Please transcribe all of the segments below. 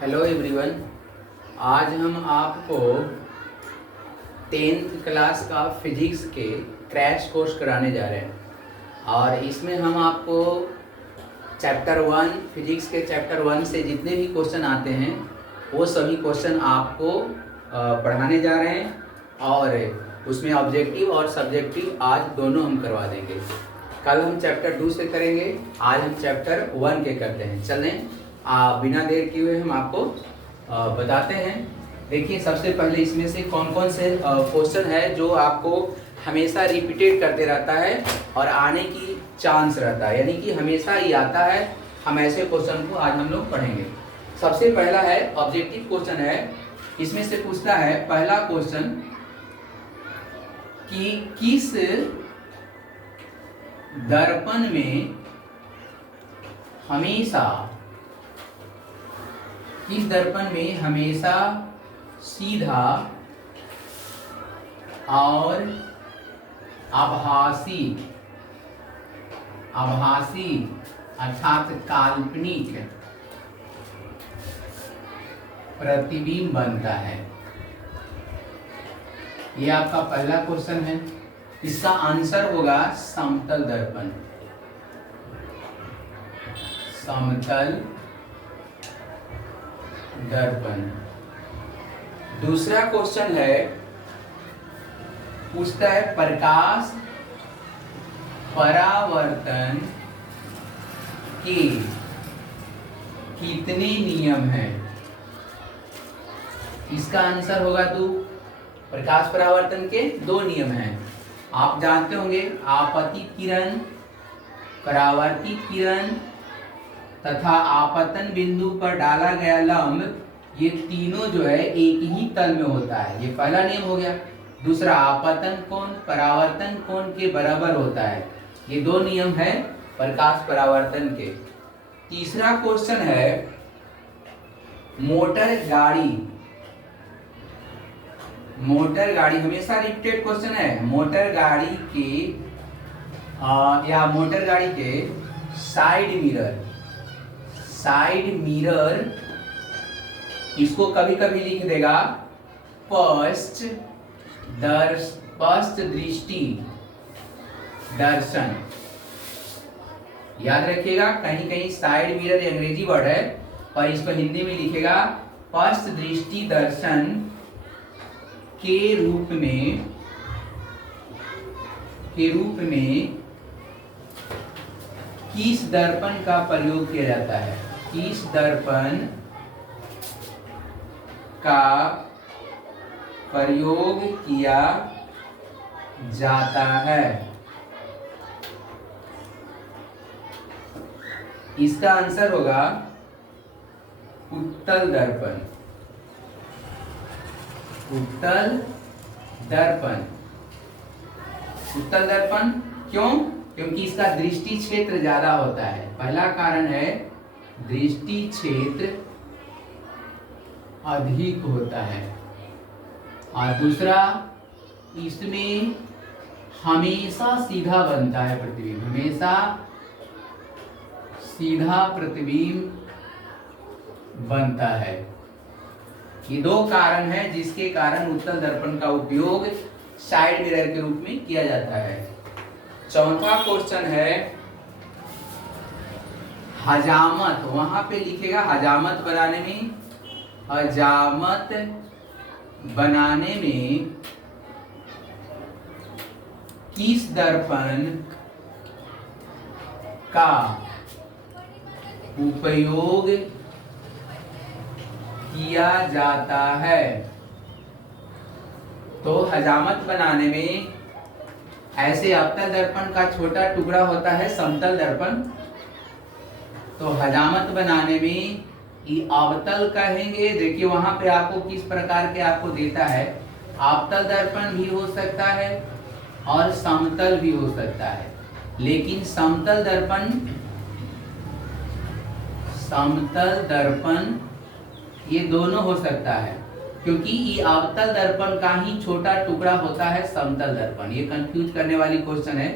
Hello everyone, आज हम आपको 10th क्लास का फिजिक्स के क्रैश कोर्स कराने जा रहे हैं। और इसमें हम आपको चैप्टर 1 फिजिक्स के चैप्टर 1 से जितने भी क्वेश्चन आते हैं वो सभी क्वेश्चन आपको पढ़ाने जा रहे हैं। और उसमें ऑब्जेक्टिव और सब्जेक्टिव आज दोनों हम करवा देंगे। कल हम चैप्टर 2 से करेंगे, आज हम चैप्टर 1 के करते हैं। चलें बिना देर किए हुए हम आपको बताते हैं। देखिए, सबसे पहले इसमें से कौन कौन से क्वेश्चन है जो आपको हमेशा रिपीटेड करते रहता है और आने की चांस रहता है, यानी कि हमेशा ही आता है। हम ऐसे क्वेश्चन को आज हम लोग पढ़ेंगे। सबसे पहला है ऑब्जेक्टिव क्वेश्चन है। इसमें से पूछता है पहला क्वेश्चन कि किस दर्पण में हमेशा सीधा और आभासी अर्थात काल्पनिक प्रतिबिंब बनता है। ये आपका पहला क्वेश्चन है। इसका आंसर होगा समतल दर्पण। दूसरा क्वेश्चन है, पूछता है प्रकाश परावर्तन के कितने नियम हैं। इसका आंसर होगा प्रकाश परावर्तन के 2 नियम हैं। आप जानते होंगे, आपतित किरण, परावर्तित किरण तथा आपतन बिंदु पर डाला गया लंब, ये तीनों जो है एक ही तल में होता है। ये पहला नियम हो गया। दूसरा, आपतन कोण परावर्तन कोण के बराबर होता है। ये 2 नियम है प्रकाश परावर्तन के। तीसरा क्वेश्चन है मोटर गाड़ी हमेशा रिपीटेड क्वेश्चन है। मोटर गाड़ी के साइड मिरर इसको कभी कभी लिख देगा पश्च दृष्टि दर्शन। याद रखिएगा, कहीं कहीं साइड मिरर अंग्रेजी वर्ड है और इसको हिंदी में लिखेगा पश्च दृष्टि दर्शन के रूप में किस दर्पण का प्रयोग किया जाता है। किस दर्पण का प्रयोग किया जाता है। इसका आंसर होगा उत्तल दर्पण। उत्तल दर्पण क्यों? क्योंकि इसका दृष्टि क्षेत्र ज्यादा होता है। पहला कारण है दृष्टि क्षेत्र अधिक होता है, और दूसरा, इसमें हमेशा सीधा बनता है प्रतिबिंब। हमेशा सीधा प्रतिबिंब बनता है। ये 2 कारण है जिसके कारण उत्तल दर्पण का उपयोग साइड मिरर के रूप में किया जाता है। चौथा क्वेश्चन है हजामत। वहां पे लिखेगा हजामत बनाने में किस दर्पण का उपयोग किया जाता है। तो हजामत बनाने में ऐसे अवतल दर्पण का छोटा टुकड़ा होता है समतल दर्पण। तो हजामत बनाने में ये अवतल कहेंगे। देखिए वहां पे आपको किस प्रकार के आपको देता है। अवतल दर्पण भी हो सकता है और समतल भी हो सकता है, लेकिन समतल दर्पण ये दोनों हो सकता है, क्योंकि ये अवतल दर्पण का ही छोटा टुकड़ा होता है समतल दर्पण। ये कंफ्यूज करने वाली क्वेश्चन है।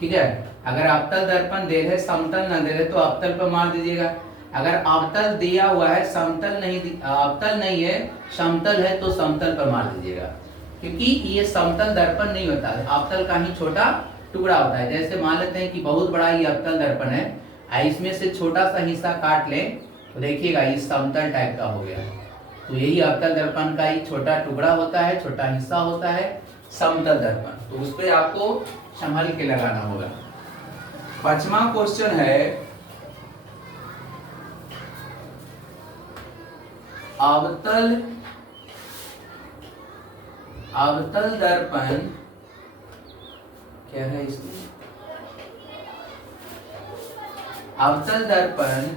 ठीक है। अगर अवतल दर्पण दे है, समतल न दे है तो अवतल पर मार दीजिएगा। अगर अवतल दिया हुआ है, समतल नहीं, अवतल नहीं है, समतल है तो समतल पर मार दीजिएगा, क्योंकि ये समतल दर्पण नहीं होता, अवतल का ही छोटा टुकड़ा होता है। जैसे मान लेते हैं कि बहुत बड़ा ये अवतल दर्पण है, इसमें से छोटा सा हिस्सा काट लें तो देखिएगा ये समतल टाइप का हो गया। तो यही अवतल दर्पण का ही छोटा टुकड़ा होता है, छोटा हिस्सा होता है समतल दर्पण। तो उस पर आपको संभल के लगाना होगा। 5वां क्वेश्चन है, अवतल दर्पण क्या है इसमें? अवतल दर्पण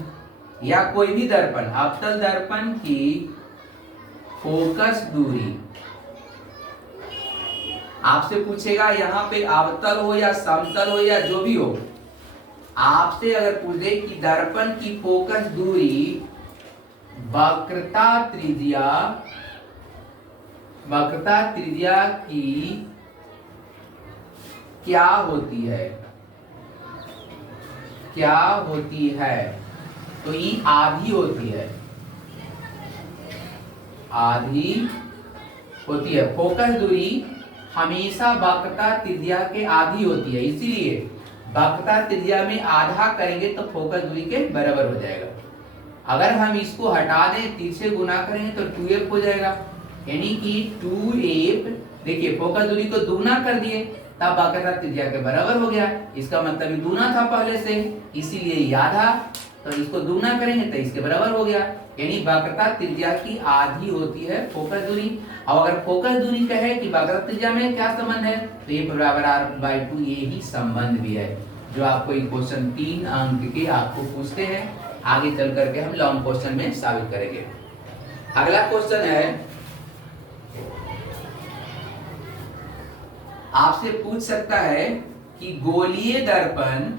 या कोई भी दर्पण, अवतल दर्पण की फोकस दूरी आपसे पूछेगा। यहाँ पे अवतल हो या समतल हो या जो भी हो, आपसे अगर पूछे कि दर्पण की फोकस दूरी वक्रता त्रिज्या की क्या होती है, तो ये आधी होती है, फोकस दूरी हमेशा वक्रता त्रिज्या के आधी होती है, इसीलिए वक्रता त्रिज्या में आधा करेंगे तो फोकस दूरी के बराबर हो जाएगा। अगर हम इसको हटा दें, 3 से गुना करेंगे तो 2f हो जाएगा, यानी कि 2f, देखिए फोकस दूरी को दुगना कर दिए तब वक्रता त्रिज्या के बराबर हो गया। इसका मतलब ये दुगना था पहले से, इसीलिए ये आधा, तो इसको दुगना करेंगे तो इसके बराबर हो गया, यानी वक्रता त्रिज्या की आधी होती है फोकस दूरी। और अगर फोकस दूरी कहे कि वक्रता त्रिज्या में क्या संबंध है, तो ये बराबर r/2 ये ही संबंध भी है, जो आपको ये क्वेश्चन 3 अंक के आपको पूछते हैं। आगे चल करके हम लॉन्ग क्वेश्चन में साबित करेंगे। अगला क्वेश्चन है, आपसे पूछ सकता है कि गोलीय दर्पण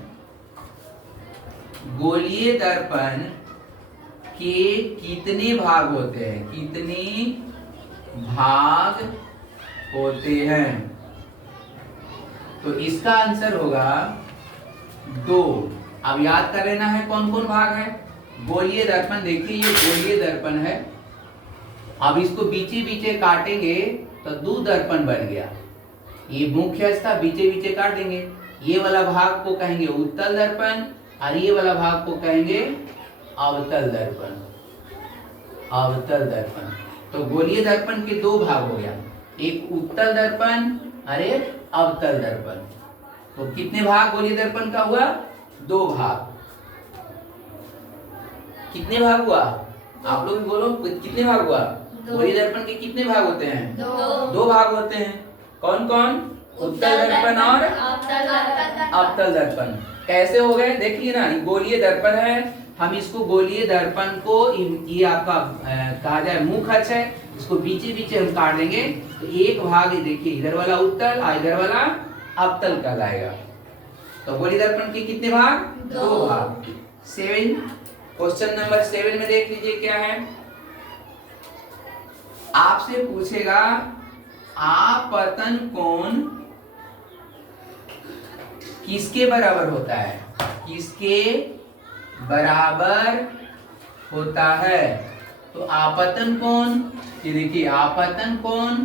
के कितने भाग होते हैं, तो इसका आंसर होगा 2। अब याद कर लेना है कौन कौन भाग है। गोलीय दर्पण, देखिए ये गोलीय दर्पण है, अब इसको बीचे बीचे काटेंगे तो 2 दर्पण बन गया। ये मुख्य हिस्सा बीचे बीचे काट देंगे, ये वाला भाग को कहेंगे उत्तल दर्पण और ये वाला भाग को कहेंगे अवतल दर्पण। तो गोलीय दर्पण के 2 भाग हो गया, एक उत्तल दर्पण और एक अवतल दर्पण। तो कितने भाग गोलीय दर्पण का हुआ? 2 भाग। कितने भाग हुआ? आप लोग भी बोलो, कितने भाग हुआ? गोलीय दर्पण के कितने भाग होते हैं? 2 भाग होते हैं। कौन कौन? उत्तल दर्पण और अवतल दर्पण। कैसे हो गए देखिए ना, गोलीय दर्पण है, हम इसको गोलीय दर्पण को ये आपका कहा जाए मुख अक्ष है, इसको बीचे बीचे हम काट देंगे तो एक भाग देखिए इधर वाला उत्तल और इधर वाला अवतल कहलाएगा। तो गोलीय दर्पण के कितने भाग? 2 भाग। 7, क्वेश्चन नंबर 7 में देख लीजिए क्या है। आपसे पूछेगा आपतन कोण किसके बराबर होता है? किसके बराबर होता है? तो आपतन कोण, ये देखिए आपतन कोण,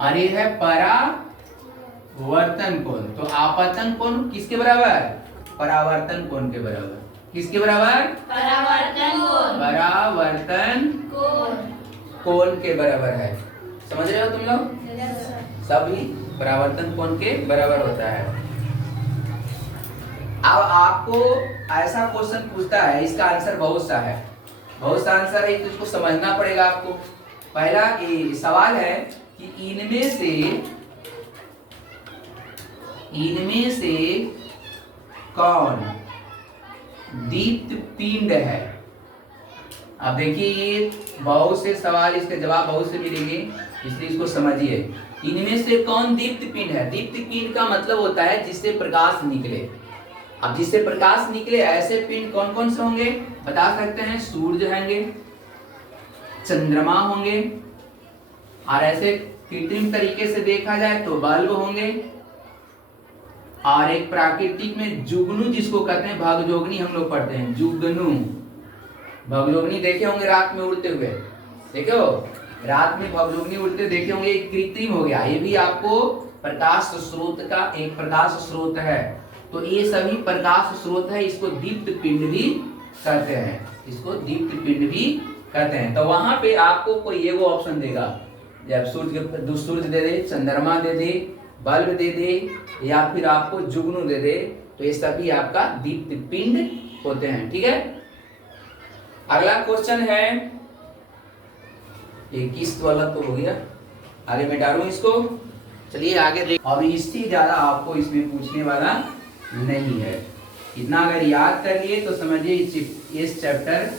और ये है परावर्तन कोण। तो आपतन कोण किसके बराबर? परावर्तन कोण के बराबर। किसके बराबर? परावर्तन कोण के बराबर है। समझ रहे हो तुम लोग? सभी परावर्तन कोण के बराबर होता है। अब आपको ऐसा क्वेश्चन पूछता है, इसका आंसर बहुत सा है, बहुत सा आंसर है, तो इसको समझना पड़ेगा आपको। पहला ये सवाल है कि इनमें से कौन दीप्त पिंड है? अब देखिए ये बहुत से सवाल, इसके जवाब बहुत से मिलेंगे, इसलिए इसको समझिए। इनमें से कौन दीप्त पिंड है? दीप्त पिंड का मतलब होता है जिससे प्रकाश निकले। अब जिससे प्रकाश निकले ऐसे पिंड कौन कौन से होंगे बता सकते हैं? सूर्य होंगे, चंद्रमा होंगे, और ऐसे कृत्रिम तरीके से देखा जाए तो बल्ब होंगे, और एक प्राकृतिक में जुगनू जिसको कहते हैं, भगजोगनी हम लोग पढ़ते हैं, जुगनू। भगजोगनी देखे होंगे रात में उड़ते हुए, देखे हो रात में भगजोगनी उड़ते देखे होंगे, एक कृत्रिम हो गया, ये भी आपको प्रकाश स्रोत का एक प्रकाश स्रोत है। तो ये सभी प्रकाश स्रोत है, इसको दीप्त पिंड भी कहते हैं, इसको दीप्त पिंड भी कहते हैं। तो वहां पे आपको कोई एगो ऑप्शन देगा, जब सूर्य दे दे, चंद्रमा दे दे, बल्ब दे दे, या फिर आपको जुगनू दे दे, तो ये सभी आपका दीप्त पिंड होते हैं। ठीक है, अगला क्वेश्चन है, ये किस्त वाला तो हो गया, आगे मैं डालूं इसको। चलिए आगे देख, अब इससे ज्यादा आपको इसमें पूछने वाला नहीं है, इतना अगर याद कर लिए तो समझिए इस चैप्टर